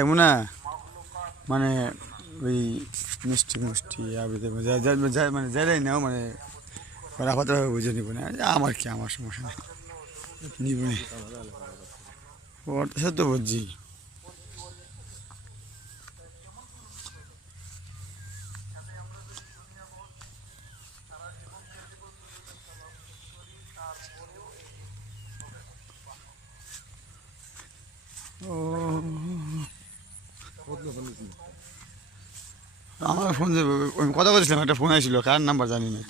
দেখবো না মানে ওই মিষ্টি মিষ্টি আবিতে মানে যাই নাও মানে রাফাতে বুঝে নিব না আমার কি আমার সমস্যা নেই নিব না ওর সাথে তো বুঝছি ও আমার ফোন আমি কথা বলছিলাম একটা ফোন আসছিল কার নাম্বার জানি না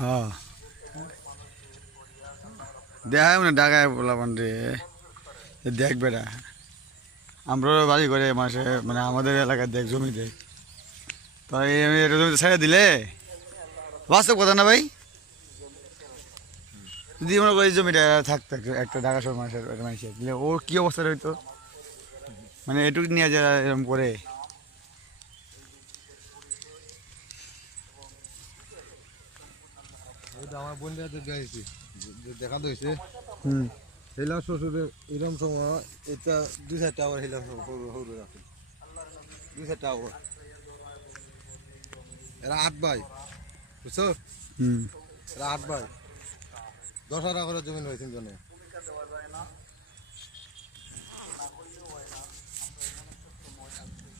হ্যাঁ দেখায় মানে ডাকায় বললাম রে দেখ বেটা আমরা বাড়ি করে মাসে মানে আমাদের এলাকায় দেখ জমি দেখ তাই আমি এটা জমিতে ছেড়ে দিলে বাস্তব কথা না ভাই যদি মনে করি জমিটা থাকতো একটা ঢাকা শহর মানুষের দিলে ওর কী অবস্থা রইতো মানে এটুকু নিয়ে যা এরকম করে আমার বোনটা দেখা হয়েছে হুম হেলা শ্বশুরের এরকম সময় এটা 2-4টা আবার হেলা হরু রাখে 2-4টা আবার এরা 8 ভাই বুঝছো হুম এরা 8 ভাই 10 আনা করে জমি হয়েছে জনে